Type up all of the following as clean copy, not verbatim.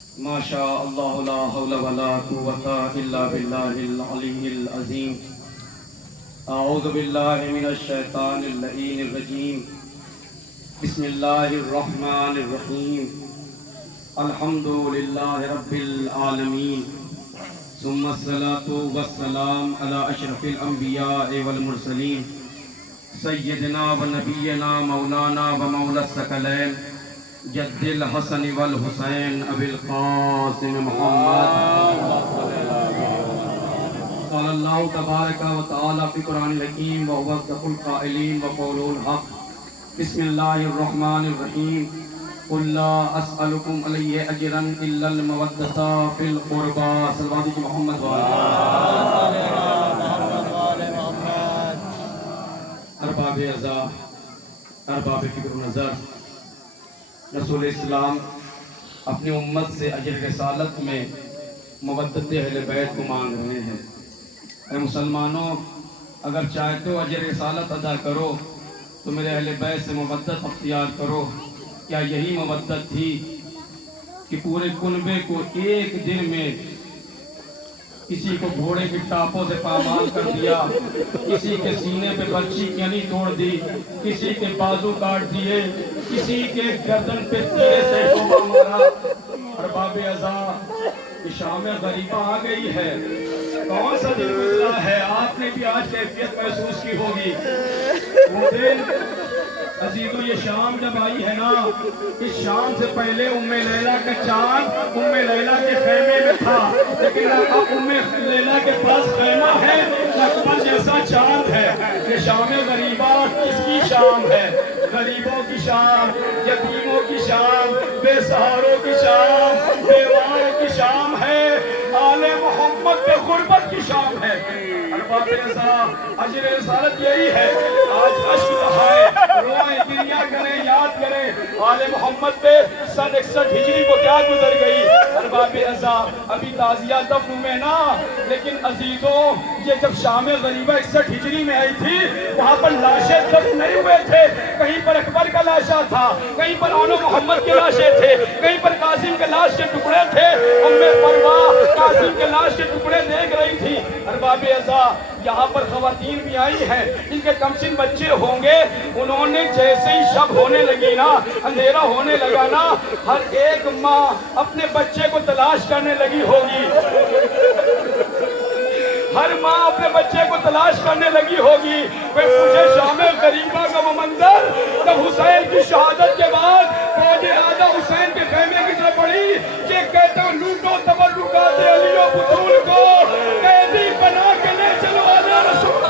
ما شاء الله لا حول ولا قوة إلا بالله العلي العظيم. أعوذ بالله من الشيطان اللعين الرجيم. بسم الله الرحمن الرحيم. الحمد لله رب العالمين، ثم الصلاة والسلام على أشرف الأنبياء والمرسلين سيدنا ونبينا مولانا ومولى الثقلين جد الحسن والحسین ابی القاسم محمد. قال اللہ تبارک و تعالی فی قرآن الحکیم وهو اصدق القائلین وقوله الحق. بسم اللہ الرحمن الرحیم. قل لا اسألکم علیہ اجرا الا المودۃ فی القربى. صلوات محمد ارباب اعضاء، ارباب فکر و نظر، رسول اسلام اپنی امت سے اجر رسالت میں مودت اہل بیت کو مانگ رہے ہیں. اے مسلمانوں، اگر چاہتے ہو اجر رسالت ادا کرو تو میرے اہل بیت سے مودت اختیار کرو. کیا یہی مودت تھی کہ پورے کنبے کو ایک دن میں کسی کو گھوڑے کی ٹاپوں سے پامال کر دیا، کسی کے سینے پہ بچی کنی توڑ دی، کسی کے بازو کاٹ دیے، کسی کے گردن پہ تیرے سے شعبہ مارا. ارباب اعضاء کی شام غریبہ آ گئی ہے. کون سا دن گزرا ہے؟ آپ نے بھی آج کیفیت محسوس کی ہوگی. وہ دن عزیزو، یہ شام جب آئی ہے نا، اس شام سے پہلے ام لیلہ کا چاند ام لیلہ کے خیمے میں تھا، لیکن اب ام لیلہ کے پاس خیمہ ہے، اکبر جیسا چاند ہے. یہ شام غریبہ کس کی شام ہے؟ غریبوں کی شام، یتیموں کی شام، بے سہاروں کی شام، بیواؤں کی شام ہے. آل محمد پہ غربت کی شام ہے. ارباب اعضاء، اجر رسالت یہی ہے. آج اشک بہائیں، روئیں، گریہ کریں، یاد کریں آل محمد پہ سن 61 ہجری کو کیا گزر گئی. ارباب اعضاء، ابھی تعزیہ دفن میں نا، لیکن عزیزوں یہ جب شام غریبہ 61 ہجری میں آئی تھی، وہاں پر لاشیں دفن نہیں ہوئے تھے. کہیں پر اکبر کا لاشا تھا، کہیں پر آل محمد کے لاشیں تھے، کہیں پر قاسم کے لاش کے ٹکڑے تھے. ام پرواہ قاسم کے لاش کے ٹکڑے دیکھ رہی تھی. ارباب اعضاء، یہاں پر خواتین بھی آئی ہیں، ان کے کمسن بچے ہوں گے. انہوں نے جیسے ہی شب ہونے لگی نا، اندھیرا ہونے لگا نا، ہر ایک ماں اپنے بچے کو تلاش کرنے لگی ہوگی. ہر ماں اپنے بچے کو تلاش کرنے لگی ہوگی. وہ پوچھے شام غریبہ کا وہ منظر جب حسین کی شہادت کے بعد فوج آدھا حسین کے خیمے کی طرف بڑھی. یہ کہتے ہیں لوٹو تبرکات علی و بطول کو، قیدی بنا کے لے چلو آلہ رسول.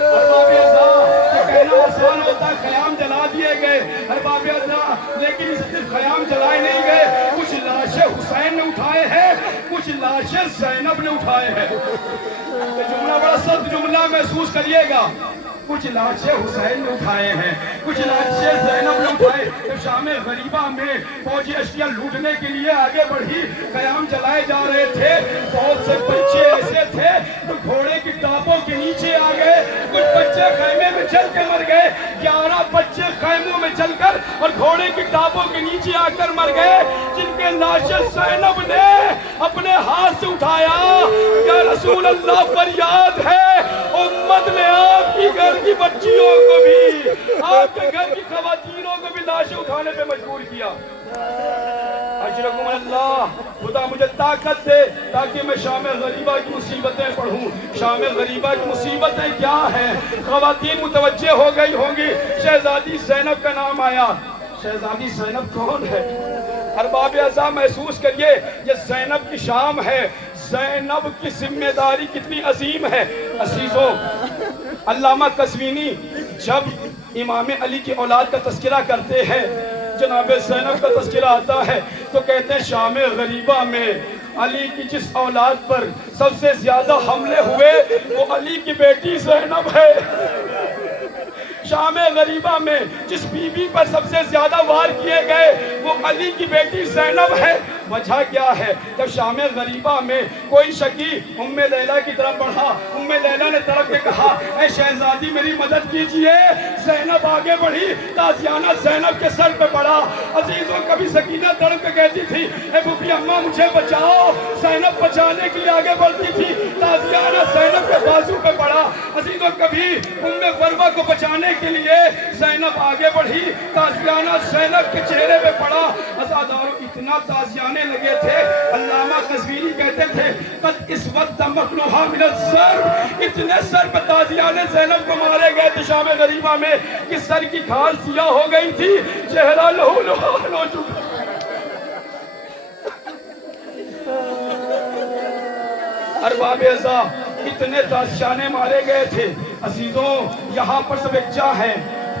ارباب اعضاء، یہ کہنا آسان ہوتا ہے خیام جلا دیے گئے. ارباب اعضاء، لیکن صرف خیام جلائے نہیں گئے، کچھ لاشیں حسین نے اٹھائے ہیں، کچھ لاشیں زینب نے اٹھائے ہیں. یہ جملہ بڑا سخت جملہ محسوس کریے گا. کچھ لاشیں حسین نے اٹھائے ہیں، کچھ لاشیں زینب نے اٹھائے. جب شام غریبہ میں فوج اشکیا لوٹنے کے لیے آگے بڑھی، قیام جلائے جا رہے تھے، بہت سے بچے ایسے تھے جو گھوڑے کی ٹاپوں کے نیچے آ گئے. کچھ بچے خیمے میں چل کے مر گئے. 11 بچے خیموں میں چل کر اور گھوڑے کی ٹاپوں کے نیچے آ کر مر گئے، جن کے لاشیں زینب نے اپنے ہاتھ سے اٹھایا. یا رسول اللہ، فریاد ہے امت نے آپ کی گھر کی بچیوں کو بھی، آپ کے گھر کی خواتینوں کو بھی لاشیں اٹھانے پہ مجبور کیا. اجرکم اللہ، خدا مجھے طاقت دے تاکہ میں شام غریبہ کی مصیبتیں پڑھوں. شام غریبہ کی مصیبتیں کیا ہیں؟ خواتین متوجہ ہو گئی ہوں گی. شہزادی زینب کا نام آیا. شہزادی زینب کون ہے؟ ارباب اعضاء، محسوس کریے، یہ زینب کی شام ہے. زینب کی ذمہ داری کتنی عظیم ہے. عزیزوں، علامہ قزوینی جب امام علی کی اولاد کا تذکرہ کرتے ہیں، جناب زینب کا تذکرہ آتا ہے تو کہتے ہیں شام غریبہ میں علی کی جس اولاد پر سب سے زیادہ حملے ہوئے وہ علی کی بیٹی زینب ہے. شام غریبہ میں جس بی بی پر سب سے زیادہ وار کیے گئے وہ علی کی بیٹی زینب ہے. وجہ کیا ہے؟ جب شام غریبہ میں کوئی شکی ام لیلہ کی طرف بڑھا، ام لیلہ نے تڑپ کے کہا اے شہزادی میری مدد کیجئے۔ زینب آگے بڑھی، تازیانہ زینب کے سر پہ پڑا۔ عزیزوں کبھی سکینہ تڑپ کے کہتی تھی اے پھوپھی اماں مجھے بچاؤ، زینب بچانے کے لیے آگے بڑھتی تھی، تازیانہ زینب کے بازو پہ پڑا۔ عزیزوں کبھی ام فروہ کو بچانے کے لیے زینب آگے بڑھی، تازیانہ زینب کے چہرے پہ پڑا۔ عزاداروں اتنا تازیانے لگے تھے، علامہ قزوینی کہتے تھے قد اسود مقلوہا من الضرب، اتنے سر پہ تازیانے زینب کو مارے گئے تھے شام غریبہ میں کہ سر کی کھال سیاہ ہو گئی تھی، چہرہ لہو لہان ہو چکا۔ ارباب اعزا اتنے تازیانے مارے گئے تھے۔ عزیزوں یہاں پر سب ایک جا ہے،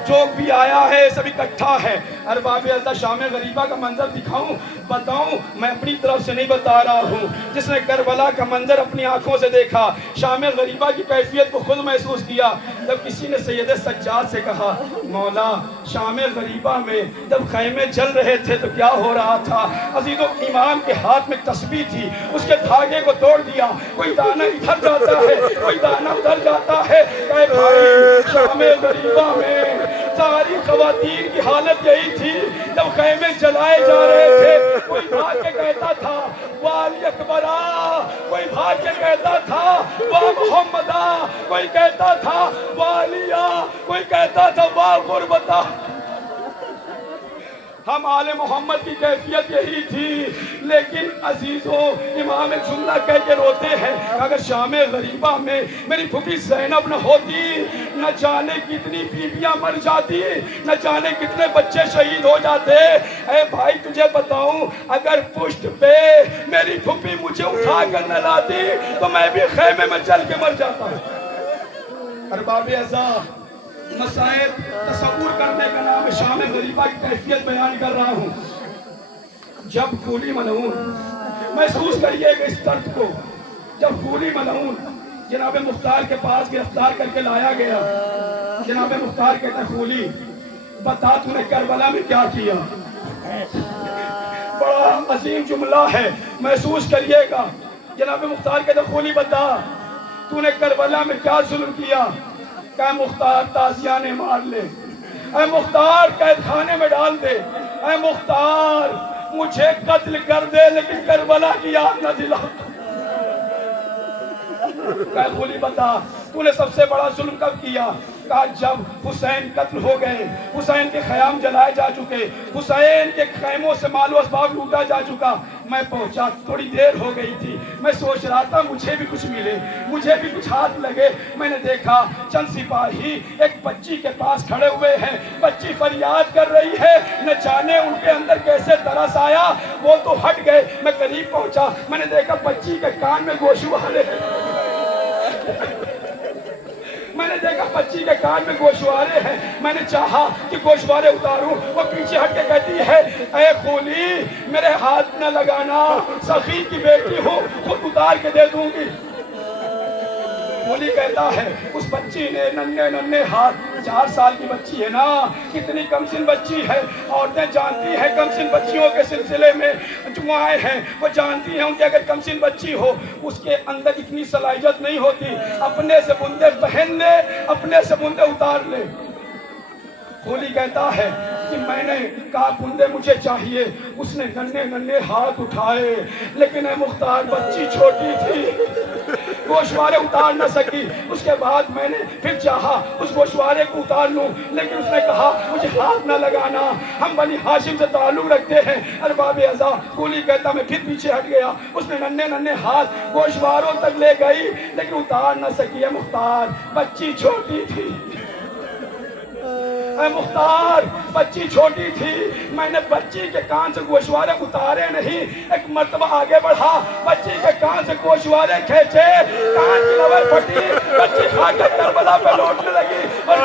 چوک بھی آیا ہے، سب اکٹھا ہے۔ ارباب اعزا شام غریبہ کا منظر دکھاؤں بتاؤں، میں اپنی طرف سے نہیں بتا رہا ہوں، جس نے کربلا کا منظر اپنی آنکھوں سے دیکھا، شام غریبہ کی کیفیت کو خود محسوس کیا۔ جب کسی نے سید سجاد سے کہا مولا شام غریبہ میں جب خیمے جل رہے تھے تو کیا ہو رہا تھا؟ عزیزوں امام کے ہاتھ میں تسبیح تھی، اس کے دھاگے کو توڑ دیا، کوئی دانہ ادھر جاتا ہے کوئی دانہ ادھر جاتا ہے۔ اے بھائی شام غریبہ میں ساری خواتین کی حالت یہی تھی، جب خیمے جلائے جا رہے تھے کوئی بھاگ کے کہتا تھا والی اکبرہ، کوئی بھاگ کے کہتا تھا واہ محمدہ، کوئی کہتا تھا والیا، کوئی کہتا تھا واہ غربتہ۔ ہم آل محمد کی کیفیت یہی تھی، لیکن عزیزوں امام ایک جملہ کہہ کے روتے ہیں اگر شام غریبہ میں میری پھوپھی زینب نہ ہوتی، نہ جانے کتنی بیویاں مر جاتی، نہ جانے کتنے بچے شہید ہو جاتے۔ اے بھائی تجھے بتاؤں اگر پشت پہ میری پھوپھی مجھے اٹھا کر نہ لاتی تو میں بھی خیمے میں چل کے مر جاتا۔ ارباب اعزا مسائل تصور کرنے کا نام شام غریبہ کی کیفیت بیان کر رہا ہوں۔ جب خولی ملعون محسوس کریے گا اس درد کو، جب خولی ملعون جناب مختار کے پاس گرفتار کر کے لایا گیا، جناب مختار کہتا ہے خولی بتا تو نے کربلا میں کیا کیا؟ بڑا عظیم جملہ ہے، محسوس کریے گا۔ جناب مختار کہتا ہے خولی بتا تو نے کربلا میں کیا ظلم کیا؟ کہ مختار تازیانے مار لے، اے مختار قید خانے میں ڈال دے، اے مختار مجھے قتل کر دے لیکن کربلا کی یاد نہ دلا۔ کہ خولی بتا تو نے سب سے بڑا ظلم کب کیا؟ کہا جب حسین قتل ہو گئے، حسین کے خیام جلائے جا چکے، حسین کے خیموں سے مال و اسباب لوٹا جا چکا، میں پہنچا تھوڑی دیر ہو گئی تھی، میں سوچ رہا تھا مجھے بھی کچھ ملے، مجھے بھی کچھ ہاتھ لگے۔ میں نے دیکھا چند سپاہی ایک بچی کے پاس کھڑے ہوئے ہیں، بچی فریاد کر رہی ہے، نہ جانے ان کے اندر کیسے ترس آیا، وہ تو ہٹ گئے۔ میں قریب پہنچا، میں نے دیکھا بچی کے کان میں گوشوارے، میں نے دیکھا بچی کے کان میں گوشوارے ہیں۔ میں نے چاہا کہ گوشوارے اتاروں، وہ پیچھے ہٹ کے کہتی ہے اے خولی میرے ہاتھ نہ لگانا، سخی کی بیٹی ہوں خود اتار کے دے دوں گی۔ خولی کہتا ہے اس بچی نے ننھے ننھے ہاتھ، 4 سال کی بچی ہے نا، کتنی کم سن بچی ہے، عورتیں جانتی ہیں کم سن بچیوں کے سلسلے میں جو آئے ہیں وہ جانتی ہیں ان کی اگر کم سن بچی ہو اس کے اندر اتنی صلاحیت نہیں ہوتی، اپنے سے بندے پہن لے، اپنے سے بندے اتار لے۔ خولی کہتا ہے کہ میں نے کہا بندے مجھے چاہیے، اس نے ننھے ننھے ہاتھ اٹھائے لیکن اے مختار بچی چھوٹی تھی، گوشوارے اتار نہ سکی۔ اس کے بعد میں نے پھر چاہا اس گوشوارے کو اتار لوں لیکن اس نے کہا مجھے ہاتھ نہ لگانا، ہم بنی ہاشم سے تعلق رکھتے ہیں۔ ارباب اعزا خولی کہتا میں پھر پیچھے ہٹ گیا، اس نے ننھے ننھے ہاتھ گوشواروں تک لے گئی لیکن اتار نہ سکی۔ اے مختار بچی چھوٹی تھی، اے مختار بچی چھوٹی تھی، میں نے بچی کے کان سے گوشوارے اتارے نہیں، ایک مرتبہ آگے بڑھا، بچی کے کان سے گوشوارے کھینچے، کان کی لبر پھٹی، بچی کھا کے کربلا پہ لوٹنے لگی اور